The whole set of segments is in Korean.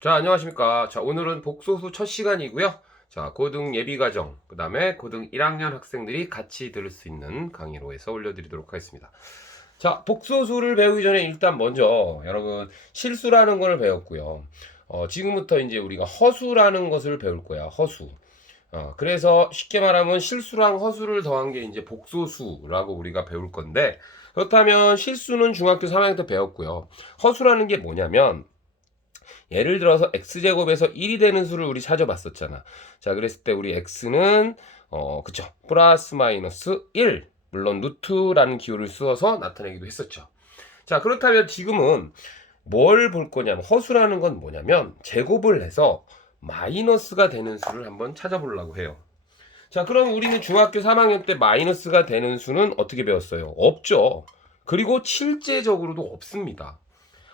자, 안녕하십니까. 자, 오늘은 복소수 첫 시간이고요. 자, 고등 예비과정, 그 다음에 고등 1학년 학생들이 같이 들을 수 있는 강의로 해서 올려드리도록 하겠습니다. 자, 복소수를 배우기 전에 일단 먼저 여러분 실수라는 걸 배웠고요. 지금부터 이제 우리가 허수라는 것을 배울 거야. 허수. 그래서 쉽게 말하면 실수랑 허수를 더한 게 이제 복소수라고 우리가 배울 건데, 그렇다면 실수는 중학교 3학년 때 배웠고요. 허수라는 게 뭐냐면, 예를 들어서 x제곱에서 1이 되는 수를 우리 찾아봤었잖아. 자, 그랬을 때 우리 x는 그쵸, 플러스 마이너스 1, 물론 루트라는 기호를 쓰어서 나타내기도 했었죠. 자, 그렇다면 지금은 뭘 볼 거냐면, 허수라는 건 뭐냐면 제곱을 해서 마이너스가 되는 수를 한번 찾아보려고 해요. 자, 그럼 우리는 중학교 3학년 때 마이너스가 되는 수는 어떻게 배웠어요? 없죠. 그리고 실제적으로도 없습니다.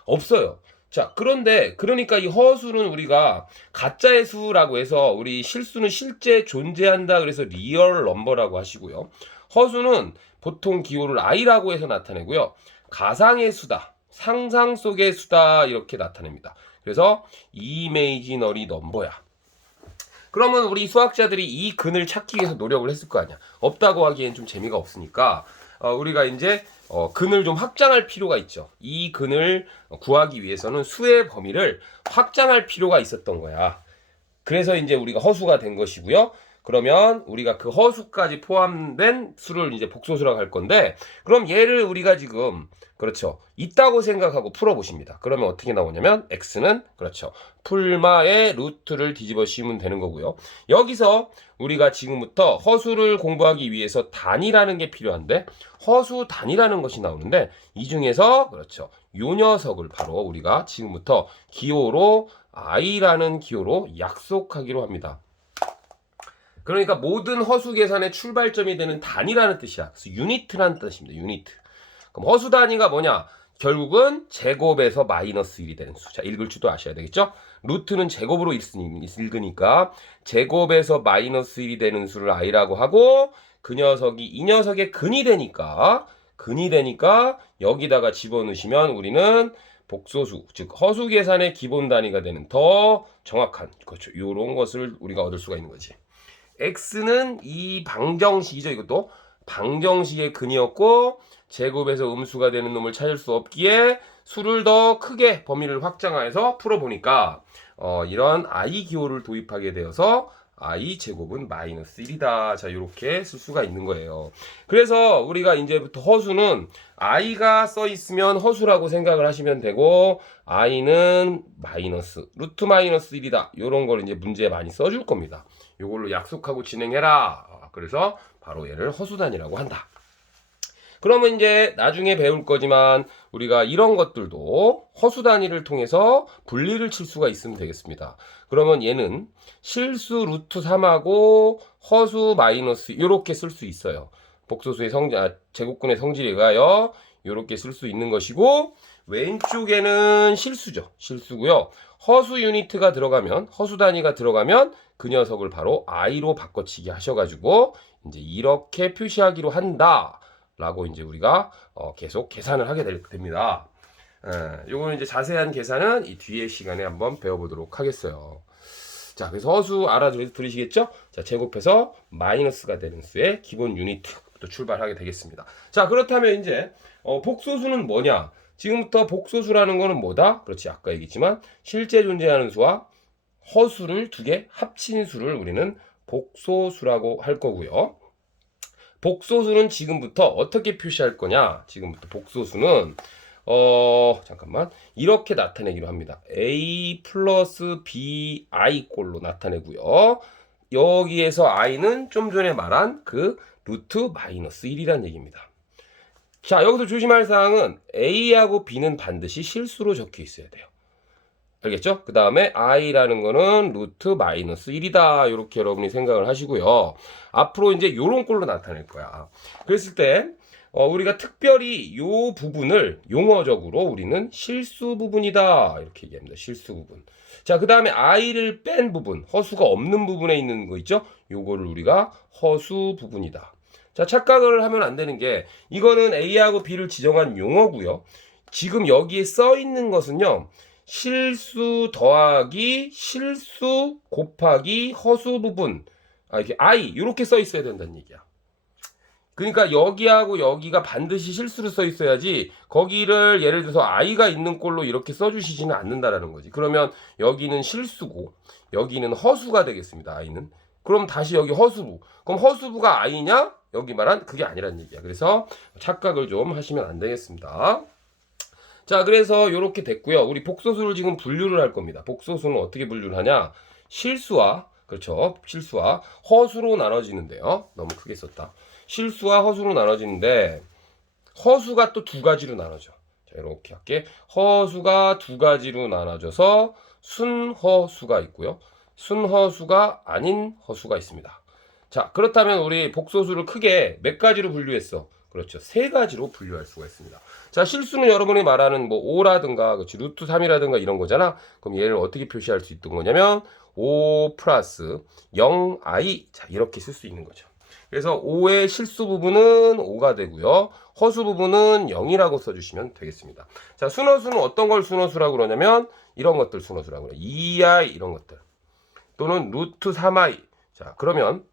없어요. 자, 그런데 그러니까 이 허수는 우리가 가짜의 수라고 해서, 우리 실수는 실제 존재한다 그래서 리얼 넘버라고 하시고요. 허수는 보통 기호를 i라고 해서 나타내고요. 가상의 수다, 상상 속의 수다 이렇게 나타냅니다. 그래서 이메이지너리 넘버야. 그러면 우리 수학자들이 이 근을 찾기 위해서 노력을 했을 거 아니야. 없다고 하기엔 좀 재미가 없으니까 우리가 이제 근을 좀 확장할 필요가 있죠. 이 근을 구하기 위해서는 수의 범위를 확장할 필요가 있었던 거야. 그래서 이제 우리가 허수가 된 것이고요. 그러면 우리가 그 허수까지 포함된 수를 이제 복소수라고 할 건데, 그럼 얘를 우리가 지금 그렇죠, 있다고 생각하고 풀어보십니다. 그러면 어떻게 나오냐면 x는 그렇죠, 풀마의 루트를 뒤집어 씌우면 되는 거고요. 여기서 우리가 지금부터 허수를 공부하기 위해서 단위라는 게 필요한데, 허수 단위라는 것이 나오는데, 이 중에서 그렇죠, 요 녀석을 바로 우리가 지금부터 기호로 i라는 기호로 약속하기로 합니다. 그러니까 모든 허수 계산의 출발점이 되는 단위라는 뜻이야. 그래서 유니트라는 뜻입니다. 유니트. 그럼 허수 단위가 뭐냐? 결국은 제곱에서 마이너스 1이 되는 수. 자, 읽을 줄도 아셔야 되겠죠? 루트는 제곱으로 읽으니까 제곱에서 마이너스 1이 되는 수를 i라고 하고, 그 녀석이 이 녀석의 근이 되니까 여기다가 집어넣으시면 우리는 복소수, 즉 허수 계산의 기본 단위가 되는 더 정확한, 그렇죠, 요런 것을 우리가 얻을 수가 있는 거지. x는 이 방정식이죠. 이것도 방정식의 근이었고, 제곱에서 음수가 되는 놈을 찾을 수 없기에 수를 더 크게 범위를 확장해서 풀어보니까 이런 i 기호를 도입하게 되어서 i 제곱은 마이너스 1이다. 자, 이렇게 쓸 수가 있는 거예요. 그래서 우리가 이제부터 허수는 i가 써 있으면 허수라고 생각을 하시면 되고, i는 마이너스 루트 마이너스 1이다. 이런 걸 이제 문제에 많이 써줄 겁니다. 이걸로 약속하고 진행해라. 그래서 바로 얘를 허수단위라고 한다. 그러면 이제 나중에 배울 거지만 우리가 이런 것들도 허수 단위를 통해서 분리를 칠 수가 있으면 되겠습니다. 그러면 얘는 실수 루트 3하고 허수 마이너스 이렇게 쓸 수 있어요. 복소수의 제곱근의 성질에 의하여 이렇게 쓸 수 있는 것이고, 왼쪽에는 실수죠. 실수고요. 허수 유니트가 들어가면, 허수 단위가 들어가면 그 녀석을 바로 i로 바꿔치기 하셔가지고 이제 이렇게 표시하기로 한다. 라고 이제 우리가 계속 계산을 하게 됩니다. 요거는 이제 자세한 계산은 이 뒤에 시간에 한번 배워보도록 하겠어요. 자, 그래서 허수 알아들으시겠죠? 자, 제곱해서 마이너스가 되는 수의 기본 유니트부터 출발하게 되겠습니다. 자, 그렇다면 이제 복소수는 뭐냐? 지금부터 복소수라는 거는 뭐다? 그렇지, 아까 얘기했지만 실제 존재하는 수와 허수를 두 개 합친 수를 우리는 복소수라고 할 거고요. 복소수는 지금부터 어떻게 표시할 거냐? 지금부터 복소수는 잠깐만, 이렇게 나타내기로 합니다. a 플러스 bi 꼴로 나타내고요. 여기에서 i는 좀 전에 말한 그 루트 마이너스 1이라는 얘기입니다. 자, 여기서 조심할 사항은 a하고 b는 반드시 실수로 적혀 있어야 돼요. 알겠죠? 그 다음에 i라는 거는 루트 마이너스 1이다. 이렇게 여러분이 생각을 하시고요. 앞으로 이제 요런 꼴로 나타낼 거야. 그랬을 때 우리가 특별히 요 부분을 용어적으로 우리는 실수 부분이다. 이렇게 얘기합니다. 실수 부분. 자, 그 다음에 i를 뺀 부분, 허수가 없는 부분에 있는 거 있죠? 요거를 우리가 허수 부분이다. 자, 착각을 하면 안 되는 게, 이거는 a하고 b를 지정한 용어고요. 지금 여기에 써 있는 것은요, 실수 더하기 실수 곱하기 허수 부분. 이렇게 I 이렇게 써 있어야 된다는 얘기야. 그러니까 여기하고 여기가 반드시 실수로 써 있어야지 거기를 예를 들어서 I가 있는 꼴로 이렇게 써주시지는 않는다라는 거지. 그러면 여기는 실수고 여기는 허수가 되겠습니다. I는. 그럼 다시 여기 허수부. 그럼 허수부가 I냐? 여기 말한 그게 아니란 얘기야. 그래서 착각을 좀 하시면 안 되겠습니다. 자, 그래서 이렇게 됐고요. 우리 복소수를 지금 분류를 할 겁니다. 복소수는 어떻게 분류를 하냐? 실수와, 그렇죠, 실수와 허수로 나눠지는데요. 너무 크게 썼다. 실수와 허수로 나눠지는데 허수가 또 두 가지로 나눠져. 자, 이렇게 할게. 허수가 두 가지로 나눠져서 순허수가 있고요. 순허수가 아닌 허수가 있습니다. 자, 그렇다면 우리 복소수를 크게 몇 가지로 분류했어? 그렇죠. 세 가지로 분류할 수가 있습니다. 자, 실수는 여러분이 말하는 뭐 5라든가 그렇지, 루트 3이라든가 이런 거잖아. 그럼 얘를 어떻게 표시할 수 있던 거냐면 5 플러스 0i. 자, 이렇게 쓸 수 있는 거죠. 그래서 5의 실수 부분은 5가 되고요. 허수 부분은 0이라고 써주시면 되겠습니다. 자, 순허수는 어떤 걸 순허수라고 그러냐면 이런 것들 순허수라고 그래요. 2i 이런 것들. 또는 루트 3i. 자, 그러면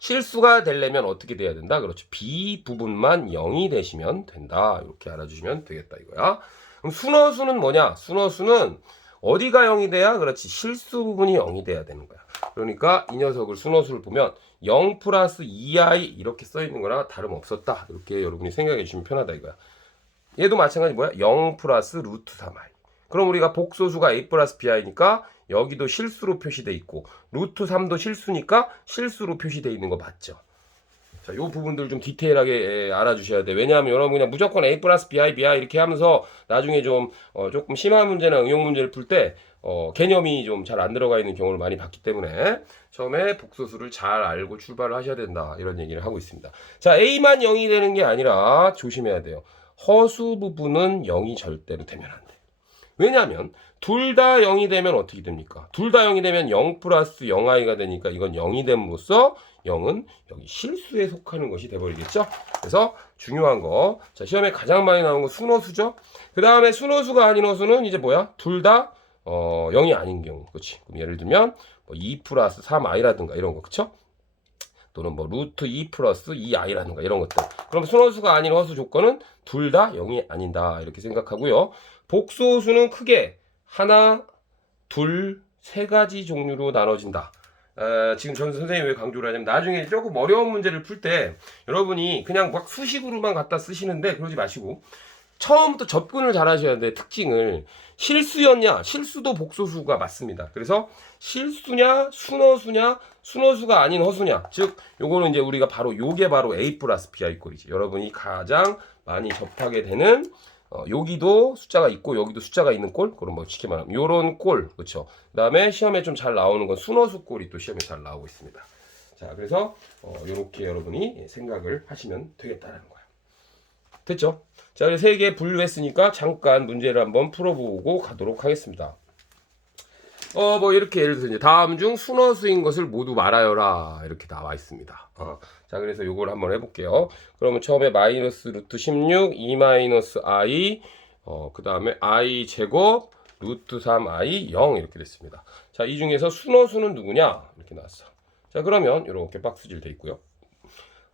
실수가 되려면 어떻게 돼야 된다? 그렇죠. B 부분만 0이 되시면 된다. 이렇게 알아주시면 되겠다 이거야. 그럼 순허수는 뭐냐? 순허수는 어디가 0이 돼야? 그렇지. 실수 부분이 0이 돼야 되는 거야. 그러니까 이 녀석을 순허수를 보면 0 플러스 2i 이렇게 써 있는 거랑 다름없었다. 이렇게 여러분이 생각해 주시면 편하다 이거야. 얘도 마찬가지 뭐야? 0 플러스 루트 3i. 그럼 우리가 복소수가 a 플러스 bi니까 여기도 실수로 표시돼 있고 루트 3도 실수니까 실수로 표시돼 있는 거 맞죠? 자, 요 부분들 좀 디테일하게 알아주셔야 돼. 왜냐하면 여러분 그냥 무조건 a 플러스 bi 이렇게 하면서 나중에 좀 조금 심한 문제나 응용 문제를 풀 때 개념이 좀 잘 안 들어가 있는 경우를 많이 봤기 때문에 처음에 복소수를 잘 알고 출발을 하셔야 된다 이런 얘기를 하고 있습니다. 자, a만 0이 되는 게 아니라 조심해야 돼요. 허수 부분은 0이 절대로 되면 안 돼. 왜냐하면 둘 다 0이 되면 어떻게 됩니까? 둘 다 0이 되면 0 플러스 0i가 되니까 이건 0이 됨으로써 0은 여기 실수에 속하는 것이 돼버리겠죠? 그래서 중요한 거, 자, 시험에 가장 많이 나오는 거 순허수죠? 그 다음에 순허수가 아닌 허수는 이제 뭐야? 둘 다 0이 아닌 경우. 그렇지? 그럼 예를 들면 뭐 2 플러스 3i라든가 이런 거, 그쵸? 또는 뭐 루트 2 플러스 2i라든가 이런 것들. 그럼 순허수가 아닌 허수 조건은 둘 다 0이 아닌다 이렇게 생각하고요. 복소수는 크게 하나, 둘, 세 가지 종류로 나눠진다. 지금 전 선생님이 왜 강조를 하냐면 나중에 조금 어려운 문제를 풀 때 여러분이 그냥 막 수식으로만 갖다 쓰시는데 그러지 마시고 처음부터 접근을 잘 하셔야 돼. 특징을. 실수였냐? 실수도 복소수가 맞습니다. 그래서 실수냐? 순허수냐? 순허수가 아닌 허수냐? 즉 요거는 이제 우리가 바로 요게 바로 A 플러스 BI 꼴이지. 여러분이 가장 많이 접하게 되는 여기도 숫자가 있고 여기도 숫자가 있는 꼴, 그럼 뭐 쉽게 말하면 요런 꼴, 그렇죠. 그다음에 시험에 좀 잘 나오는 건 순허수 꼴이 또 시험에 잘 나오고 있습니다. 자, 그래서 요렇게 여러분이 생각을 하시면 되겠다라는 거야. 됐죠? 자, 세 개 분류했으니까 잠깐 문제를 한번 풀어보고 가도록 하겠습니다. 뭐 이렇게 예를 들어서 이제 다음 중 순허수인 것을 모두 말하여라 이렇게 나와 있습니다. 자, 그래서 요걸 한번 해볼게요. 그러면 처음에 마이너스 루트 16, 2 마이너스 i, 그 다음에 i 제곱, 루트 3i, 0 이렇게 됐습니다. 자, 이 중에서 순허수는 누구냐? 이렇게 나왔어. 자, 그러면 이렇게 박스질 돼 있고요.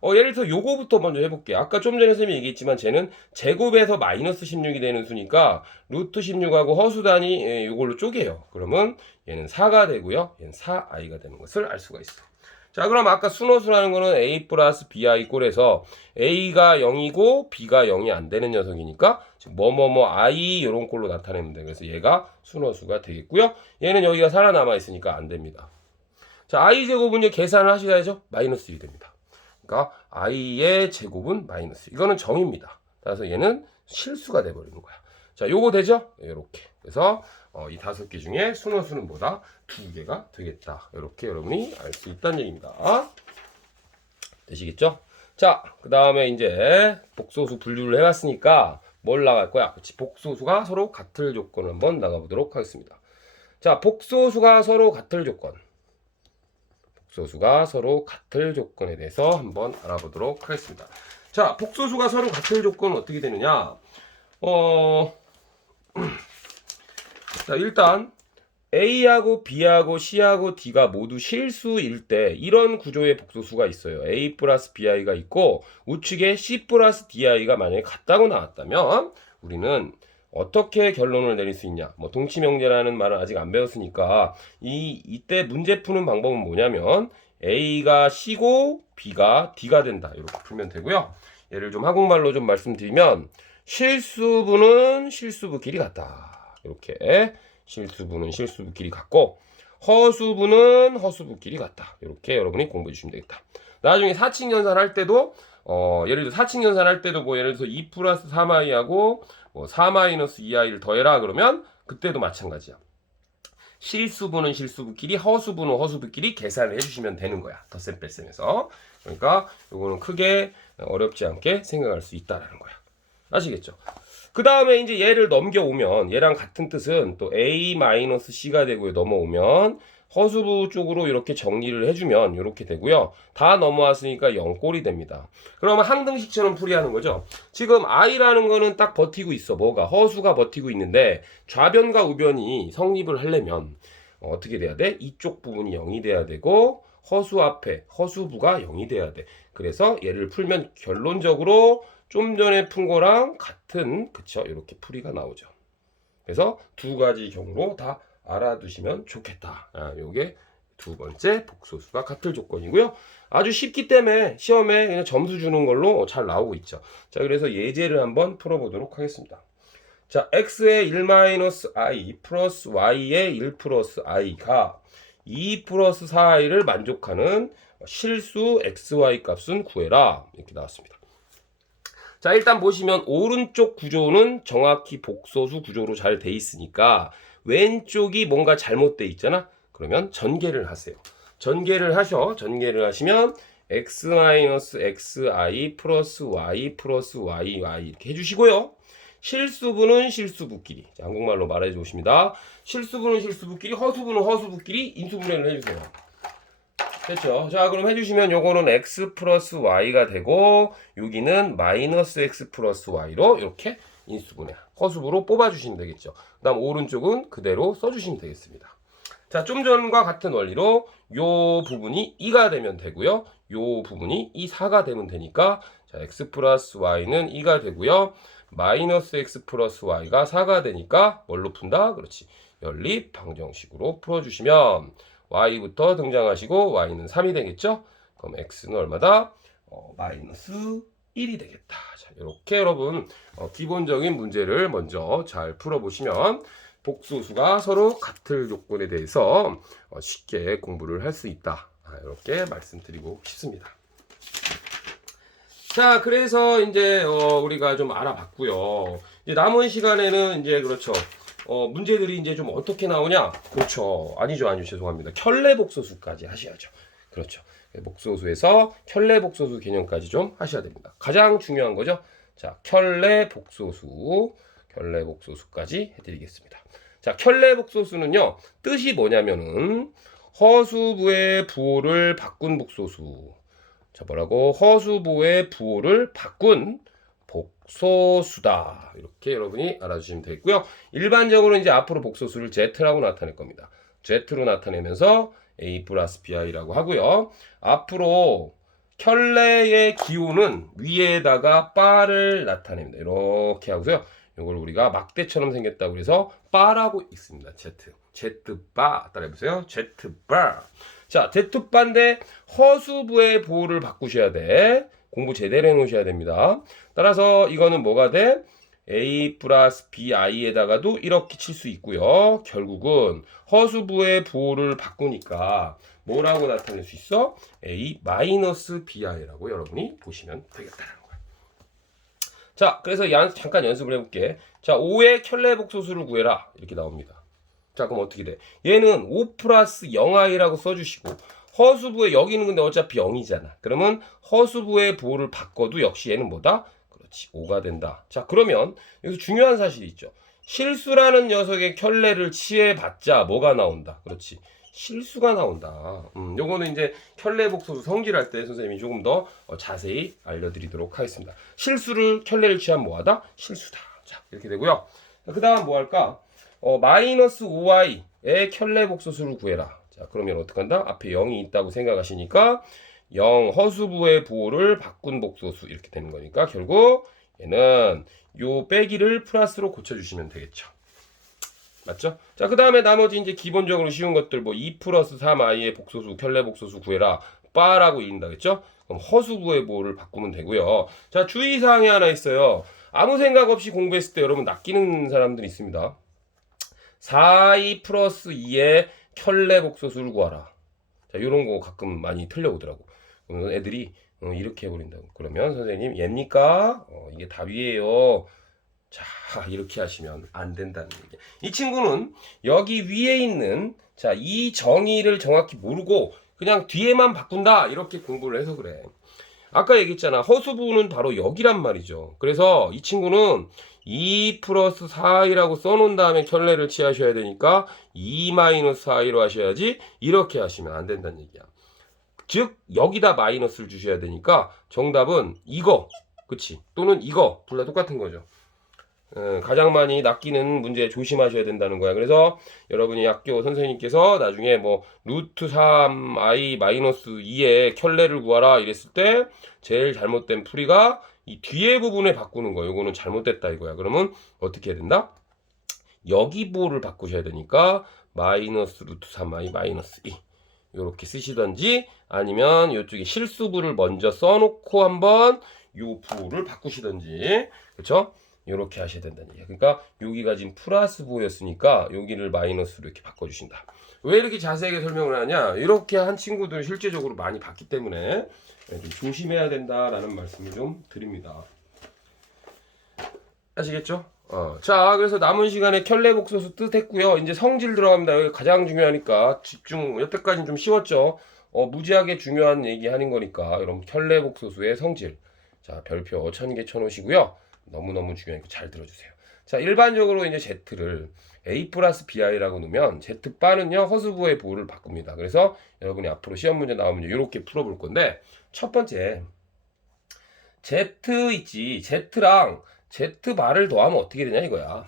예를 들어서 요거부터 먼저 해볼게요. 아까 좀 전에 선생님이 얘기했지만 쟤는 제곱에서 마이너스 16이 되는 수니까 루트 16하고 허수단위 요걸로 쪼개요. 그러면 얘는 4가 되고요. 얘는 4i가 되는 것을 알 수가 있어. 자, 그럼 아까 순허수라는 거는 a 플러스 bi 꼴에서 a가 0이고 b가 0이 안 되는 녀석이니까 뭐뭐뭐 i 이런 꼴로 나타내면 돼. 그래서 얘가 순허수가 되겠고요. 얘는 여기가 살아남아 있으니까 안 됩니다. 자, i 제곱은 이제 계산을 하셔야죠. 마이너스 1이 됩니다. 그러니까 i의 제곱은 마이너스. 이거는 정입니다. 따라서 얘는 실수가 돼버리는 거야. 자, 요거 되죠? 이렇게. 그래서 이 5개 중에 순허수는 뭐다? 2개가 되겠다. 이렇게 여러분이 알 수 있다는 얘기입니다. 되시겠죠? 자, 그 다음에 이제 복소수 분류를 해봤으니까 뭘 나갈 거야? 그렇지. 복소수가 서로 같을 조건을 한번 나가보도록 하겠습니다. 자, 복소수가 서로 같을 조건. 복소수가 서로 같을 조건에 대해서 한번 알아보도록 하겠습니다. 자, 복소수가 서로 같을 조건은 어떻게 되느냐? 자, 일단 A하고 B하고 C하고 D가 모두 실수일 때 이런 구조의 복소수가 있어요. A 플러스 BI가 있고 우측에 C 플러스 DI가 만약에 같다고 나왔다면 우리는 어떻게 결론을 내릴 수 있냐? 뭐 동치명제라는 말은 아직 안 배웠으니까 이때 문제 푸는 방법은 뭐냐면 A가 C고 B가 D가 된다. 이렇게 풀면 되고요. 예를 좀 한국말로 좀 말씀드리면 실수분은 실수부끼리 같다. 이렇게 실수분은 실수부끼리 같고 허수분은 허수부끼리 같다. 이렇게 여러분이 공부해 주시면 되겠다. 나중에 사칙연산 할 때도 예를 들어 사칙연산 할 때도 뭐 예를 들어서 2 플러스 3i하고 뭐 4 마이너스 2i를 더해라 그러면 그때도 마찬가지야. 실수분은 실수부끼리 허수분은 허수부끼리 계산을 해주시면 되는 거야. 덧셈 뺄셈에서. 그러니까 요거는 크게 어렵지 않게 생각할 수 있다라는 거야. 아시겠죠? 그 다음에 이제 얘를 넘겨오면 얘랑 같은 뜻은 또 A-C가 되고요. 넘어오면 허수부 쪽으로 이렇게 정리를 해주면 이렇게 되고요. 다 넘어왔으니까 0꼴이 됩니다. 그러면 항등식처럼 풀이하는 거죠. 지금 I라는 거는 딱 버티고 있어. 뭐가? 허수가 버티고 있는데 좌변과 우변이 성립을 하려면 어떻게 돼야 돼? 이쪽 부분이 0이 돼야 되고 허수 앞에 허수부가 0이 돼야 돼. 그래서 얘를 풀면 결론적으로 좀 전에 푼 거랑 같은 그쵸 이렇게 풀이가 나오죠. 그래서 두 가지 경우로 다 알아두시면 좋겠다. 요게 두 번째 복소수가 같을 조건이고요. 아주 쉽기 때문에 시험에 그냥 점수 주는 걸로 잘 나오고 있죠. 자, 그래서 예제를 한번 풀어보도록 하겠습니다. 자, x의 1-i 플러스 y의 1 플러스 i가 2 플러스 4i를 만족하는 실수 xy 값은 구해라. 이렇게 나왔습니다. 자, 일단 보시면 오른쪽 구조는 정확히 복소수 구조로 잘 돼 있으니까 왼쪽이 뭔가 잘못돼 있잖아. 그러면 전개를 하세요. 전개를 하시면 x-xi 플러스 y 플러스 y 이렇게 해주시고요. 실수분은 실수부끼리. 자, 한국말로 말해 주십니다. 실수분은 실수부끼리, 허수분은 허수부끼리 인수분해를 해주세요. 됐죠? 자, 그럼 해주시면 요거는 x 플러스 y가 되고 여기는 마이너스 x 플러스 y로 이렇게 인수분해 허수부로 뽑아주시면 되겠죠. 그 다음 오른쪽은 그대로 써주시면 되겠습니다. 자, 좀 전과 같은 원리로 요 부분이 2가 되면 되고요. 요 부분이 4가 되면 되니까 자, x 플러스 y는 2가 되고요. 마이너스 x 플러스 y가 4가 되니까 뭘로 푼다? 그렇지. 연립 방정식으로 풀어주시면 y부터 등장하시고 y는 3이 되겠죠? 그럼 x는 얼마다? 마이너스 1이 되겠다. 자, 이렇게 여러분 기본적인 문제를 먼저 잘 풀어보시면 복소수가 서로 같을 조건에 대해서 쉽게 공부를 할 수 있다. 이렇게 말씀드리고 싶습니다. 자, 그래서 이제 우리가 좀 알아봤고요. 이제 남은 시간에는 이제 그렇죠. 문제들이 이제 좀 어떻게 나오냐? 그렇죠. 아니죠. 죄송합니다. 켤레 복소수까지 하셔야죠. 그렇죠. 복소수에서 켤레 복소수 개념까지 좀 하셔야 됩니다. 가장 중요한 거죠. 자, 켤레 복소수까지 해드리겠습니다. 자, 켤레 복소수는요, 뜻이 뭐냐면은 허수부의 부호를 바꾼 복소수. 자, 뭐라고? 허수부의 부호를 바꾼 복소수다. 이렇게 여러분이 알아주시면 되겠고요. 일반적으로 이제 앞으로 복소수를 Z라고 나타낼 겁니다. Z로 나타내면서 A 플러스 BI라고 하고요. 앞으로 켤레의 기호는 위에다가 바를 나타냅니다. 이렇게 하고요. 이걸 우리가 막대처럼 생겼다고 해서 바라고 있습니다. Z바 따라해보세요. Z바. 자, Z바인데 허수부의 보호를 바꾸셔야 돼. 공부 제대로 해놓으셔야 됩니다. 따라서 이거는 뭐가 돼? A 플러스 BI에다가도 이렇게 칠 수 있고요. 결국은 허수부의 부호를 바꾸니까 뭐라고 나타낼 수 있어? A 마이너스 BI라고 여러분이 보시면 되겠다는 거야. 자, 그래서 잠깐 연습을 해볼게. 자, 5의 켤레 복소수를 구해라. 이렇게 나옵니다. 자, 그럼 어떻게 돼? 얘는 5 플러스 0i라고 써주시고 허수부에 여기는 근데 어차피 0이잖아. 그러면 허수부의 부호를 바꿔도 역시 얘는 뭐다? 그렇지, 5가 된다. 자, 그러면 여기서 중요한 사실이 있죠. 실수라는 녀석의 켤레를 취해봤자 뭐가 나온다? 그렇지, 실수가 나온다. 요거는 이제 켤레 복소수 성질할 때 선생님이 조금 더 자세히 알려드리도록 하겠습니다. 실수를 켤레를 취하면 뭐하다? 실수다. 자, 이렇게 되고요. 그 다음 뭐 할까? 마이너스 5i의 켤레 복소수를 구해라. 자, 그러면 어떻게 한다? 앞에 0이 있다고 생각하시니까 0 허수부의 부호를 바꾼 복소수 이렇게 되는 거니까 결국 얘는 요 빼기를 플러스로 고쳐주시면 되겠죠. 맞죠? 자, 그 다음에 나머지 이제 기본적으로 쉬운 것들 뭐 2 플러스 3i의 복소수, 켤레 복소수 구해라. 빠라고 이긴다겠죠? 그럼 허수부의 부호를 바꾸면 되고요. 자, 주의사항이 하나 있어요. 아무 생각 없이 공부했을 때 여러분 낚이는 사람들이 있습니다. 4i 플러스 2의 켤레 복소수를 구하라. 자, 요런 거 가끔 많이 틀려오더라고. 그러면 애들이 이렇게 해버린다고. 그러면 선생님 얘입니까? 이게 답이에요. 자, 이렇게 하시면 안 된다는 얘기. 이 친구는 여기 위에 있는 자, 이 정의를 정확히 모르고 그냥 뒤에만 바꾼다 이렇게 공부를 해서 그래. 아까 얘기했잖아. 허수부는 바로 여기란 말이죠. 그래서 이 친구는 2 플러스 4i라고 써놓은 다음에 켤레를 취하셔야 되니까 2 마이너스 4i로 하셔야지 이렇게 하시면 안 된다는 얘기야. 즉 여기다 마이너스를 주셔야 되니까 정답은 이거 그치 또는 이거 둘 다 똑같은 거죠. 가장 많이 낚이는 문제 조심하셔야 된다는 거야. 그래서 여러분이 학교 선생님께서 나중에 뭐 루트 3i 마이너스 2의 켤레를 구하라 이랬을 때 제일 잘못된 풀이가 이 뒤에 부분에 바꾸는 거예요. 이거는 잘못됐다 이거야. 그러면 어떻게 해야 된다? 여기 부호를 바꾸셔야 되니까 마이너스 루트 3i 마이너스 2 이렇게 쓰시던지 아니면 이쪽에 실수부를 먼저 써놓고 한번 요 부호를 바꾸시던지 그렇죠? 이렇게 하셔야 된다는 얘기야. 그러니까 여기가 지금 플러스 부호였으니까 여기를 마이너스로 이렇게 바꿔주신다. 왜 이렇게 자세하게 설명을 하냐? 이렇게 한 친구들 실제적으로 많이 봤기 때문에 좀 조심해야 된다라는 말씀을 좀 드립니다. 아시겠죠? 자, 그래서 남은 시간에 켤레 복소수 뜻했고요. 이제 성질 들어갑니다. 여기 가장 중요하니까 집중. 여태까지는 좀 쉬웠죠. 무지하게 중요한 얘기 하는 거니까 여러분 켤레 복소수의 성질. 자, 별표 1000개 쳐놓으시고요. 너무너무 중요하니까 잘 들어주세요. 자, 일반적으로 이제 Z를 A 플러스 BI라고 놓으면 Z바는요, 허수부의 부호를 바꿉니다. 그래서 여러분이 앞으로 시험 문제 나오면 이렇게 풀어볼 건데, 첫 번째, Z 있지. Z랑 Z바를 더하면 어떻게 되냐 이거야.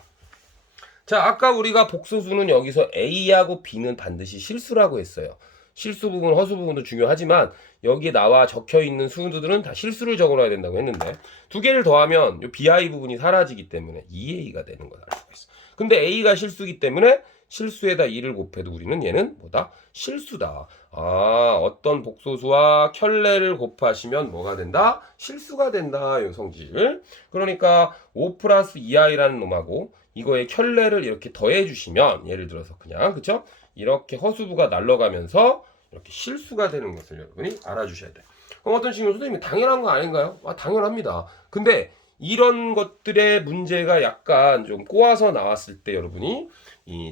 자, 아까 우리가 복소수는 여기서 A하고 B는 반드시 실수라고 했어요. 실수 부분, 허수 부분도 중요하지만 여기에 나와 적혀 있는 수들은 다 실수를 적어놔야 된다고 했는데 두 개를 더하면 이 BI 부분이 사라지기 때문에 2A가 되는 걸 알 수가 있어. 근데 A가 실수기 때문에 실수에다 2를 곱해도 우리는 얘는 뭐다? 실수다. 어떤 복소수와 켤레를 곱하시면 뭐가 된다? 실수가 된다. 이 성질. 그러니까 5 플러스 2i라는 놈하고 이거에 켤레를 이렇게 더해 주시면 예를 들어서 그냥 그쵸? 이렇게 허수부가 날아가면서 이렇게 실수가 되는 것을 여러분이 알아주셔야 돼요. 그럼 어떤 친구는 선생님이 당연한 거 아닌가요? 당연합니다. 근데 이런 것들의 문제가 약간 좀 꼬아서 나왔을 때 여러분이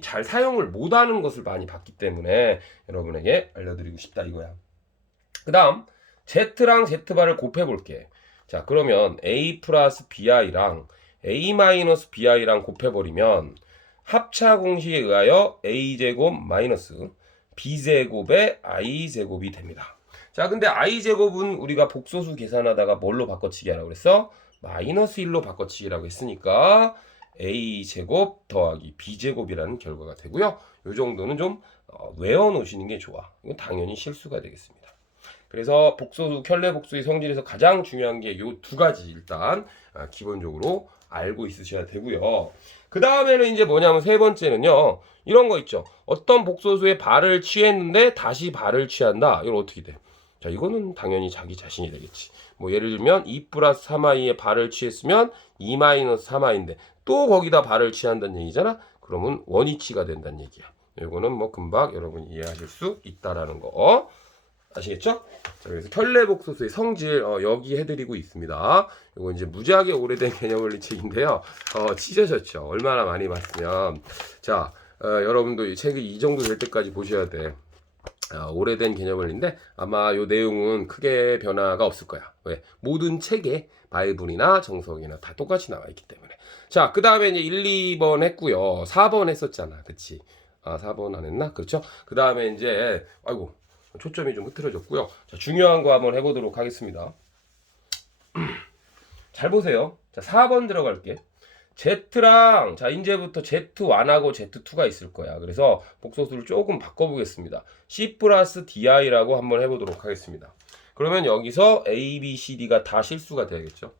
잘 사용을 못하는 것을 많이 봤기 때문에 여러분에게 알려드리고 싶다 이거야. 그 다음 Z랑 Z바를 곱해볼게. 자, 그러면 A 플러스 BI랑 A 마이너스 BI랑 곱해버리면 합차 공식에 의하여 A제곱 마이너스 B제곱의 I제곱이 됩니다. 자, 근데 I제곱은 우리가 복소수 계산하다가 뭘로 바꿔치기 하라고 그랬어? 마이너스 1로 바꿔치기라고 했으니까 A제곱 더하기 B제곱이라는 결과가 되고요. 이 정도는 좀 외워놓으시는 게 좋아. 이건 당연히 실수가 되겠습니다. 그래서 복소수, 켤레 복수의 성질에서 가장 중요한 게 이 두 가지 일단 기본적으로 알고 있으셔야 되고요. 그 다음에는 이제 뭐냐면 세 번째는요. 이런 거 있죠. 어떤 복소수에 발을 취했는데 다시 발을 취한다. 이건 어떻게 돼? 자, 이거는 당연히 자기 자신이 되겠지. 뭐 예를 들면 2 플러스 3i에 발을 취했으면 2 마이너스 3i인데 또 거기다 발을 취한다는 얘기잖아. 그러면 원위치가 된다는 얘기야. 이거는 뭐 금방 여러분이 이해하실 수 있다라는 거. 아시겠죠? 자, 그래서 켤레 복소수의 성질 여기 해드리고 있습니다. 이거 이제 무지하게 오래된 개념원리 책인데요. 찢어졌죠. 얼마나 많이 봤으면. 자, 여러분도 이 책이 이 정도 될 때까지 보셔야 돼. 오래된 개념원리인데 아마 이 내용은 크게 변화가 없을 거야. 왜? 모든 책에 바이블이나 정석이나 다 똑같이 나와 있기 때문에. 자, 그 다음에 이제 1, 2번 했고요. 4번 했었잖아. 그치? 4번 안 했나? 그렇죠? 그 다음에 이제 아이고 초점이 좀 흐트러졌고요. 자, 중요한 거 한번 해보도록 하겠습니다. 잘 보세요. 자, 4번 들어갈게. Z랑 자 이제부터 Z1하고 Z2가 있을 거야. 그래서 복소수를 조금 바꿔보겠습니다. C 플러스 DI라고 한번 해보도록 하겠습니다. 그러면 여기서 A, B, C, D가 다 실수가 되겠죠.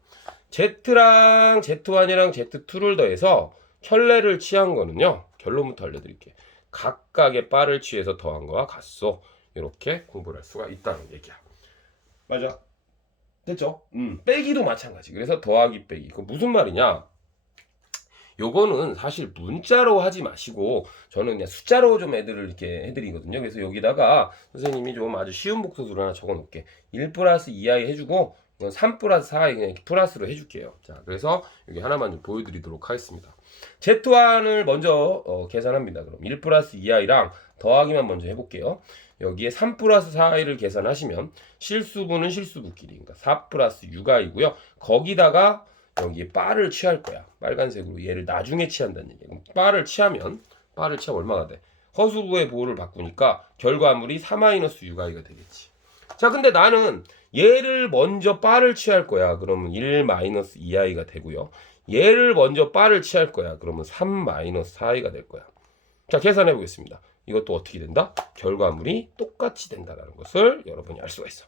Z랑 Z1이랑 Z2를 더해서 켤레를 취한 거는요. 결론부터 알려드릴게요. 각각의 바를 취해서 더한 거와 같소. 이렇게 공부를 할 수가 있다는 얘기야. 맞아. 됐죠? 빼기도 마찬가지. 그래서 더하기 빼기. 그 무슨 말이냐? 요거는 사실 문자로 하지 마시고 저는 그냥 숫자로 좀 애들을 이렇게 해드리거든요. 그래서 여기다가 선생님이 좀 아주 쉬운 복소수를 하나 적어 놓을게. 1 플러스 2i 해주고 이건 3 플러스 4i 그냥 이렇게 플러스로 해줄게요. 자, 그래서 여기 하나만 좀 보여드리도록 하겠습니다. Z1을 먼저 계산합니다. 그럼 1 플러스 2i랑 더하기만 먼저 해볼게요. 여기에 3 플러스 4i를 계산하시면 실수분은 실수분끼리 그러니까 4 플러스 6i고요. 거기다가 여기에 바를 취할 거야. 빨간색으로 얘를 나중에 취한다는 얘기야. 그럼 바를 취하면 얼마가 돼? 허수부의 보호를 바꾸니까 결과물이 4-6i가 되겠지. 자, 근데 나는 얘를 먼저 바를 취할 거야. 그러면 1-2i가 되고요. 얘를 먼저 바를 취할 거야. 그러면 3-4i가 될 거야. 자, 계산해 보겠습니다. 이것도 어떻게 된다? 결과물이 똑같이 된다는 것을 여러분이 알 수가 있어.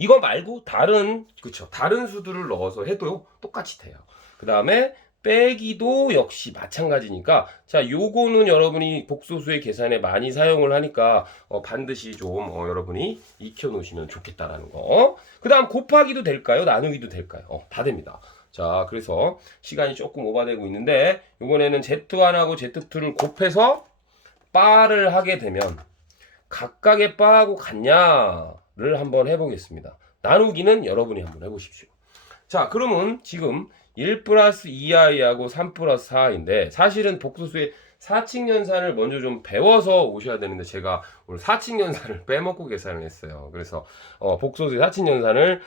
이거 말고 다른 수들을 넣어서 해도 똑같이 돼요. 그 다음에 빼기도 역시 마찬가지니까 자 요거는 여러분이 복소수의 계산에 많이 사용을 하니까 반드시 좀 여러분이 익혀 놓으시면 좋겠다라는 거. 그 다음 곱하기도 될까요? 나누기도 될까요? 다 됩니다. 자, 그래서 시간이 조금 오버되고 있는데 이번에는 Z1하고 Z2를 곱해서 바를 하게 되면 각각의 바하고 같냐를 한번 해보겠습니다. 나누기는 여러분이 한번 해보십시오. 자, 그러면 지금 1 플러스 2i하고 3 플러스 4i인데 사실은 복소수의 사칙연산을 먼저 좀 배워서 오셔야 되는데 제가 오늘 사칙연산을 빼먹고 계산을 했어요. 그래서 복소수의 사칙연산을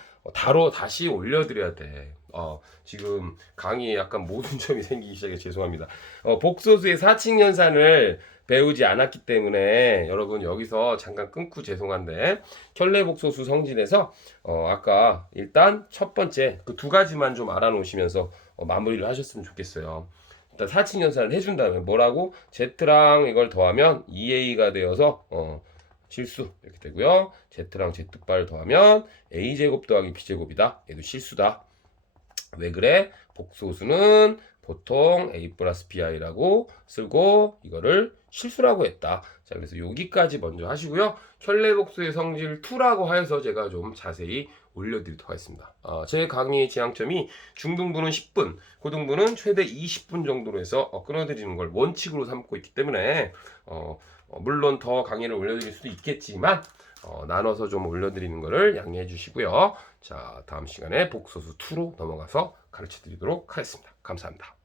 다시 올려드려야 돼. 지금 강의에 약간 모순점이 생기기 시작해 죄송합니다. 복소수의 사칙연산을 배우지 않았기 때문에 여러분 여기서 잠깐 끊고 죄송한데 켤레복소수 성질에서 아까 일단 첫 번째 그 두 가지만 좀 알아놓으시면서 마무리를 하셨으면 좋겠어요. 일단 사칙연산을 해준 다음에 뭐라고? Z랑 이걸 더하면 2a가 되어서 실수 이렇게 되고요. Z랑 Z바를 더하면 a제곱 더하기 b제곱이다. 얘도 실수다. 왜 그래? 복소수는 보통 a 플러스 bi라고 쓰고 이거를 실수라고 했다. 자, 그래서 여기까지 먼저 하시고요. 켤레복수의 성질 2라고 해서 제가 좀 자세히 올려드리도록 하겠습니다. 제 강의의 지향점이 중등부는 10분, 고등부는 최대 20분 정도로 해서 끊어드리는 걸 원칙으로 삼고 있기 때문에 물론 더 강의를 올려드릴 수도 있겠지만 나눠서 좀 올려드리는 것을 양해해 주시고요. 자, 다음 시간에 복소수 2로 넘어가서 가르쳐 드리도록 하겠습니다. 감사합니다.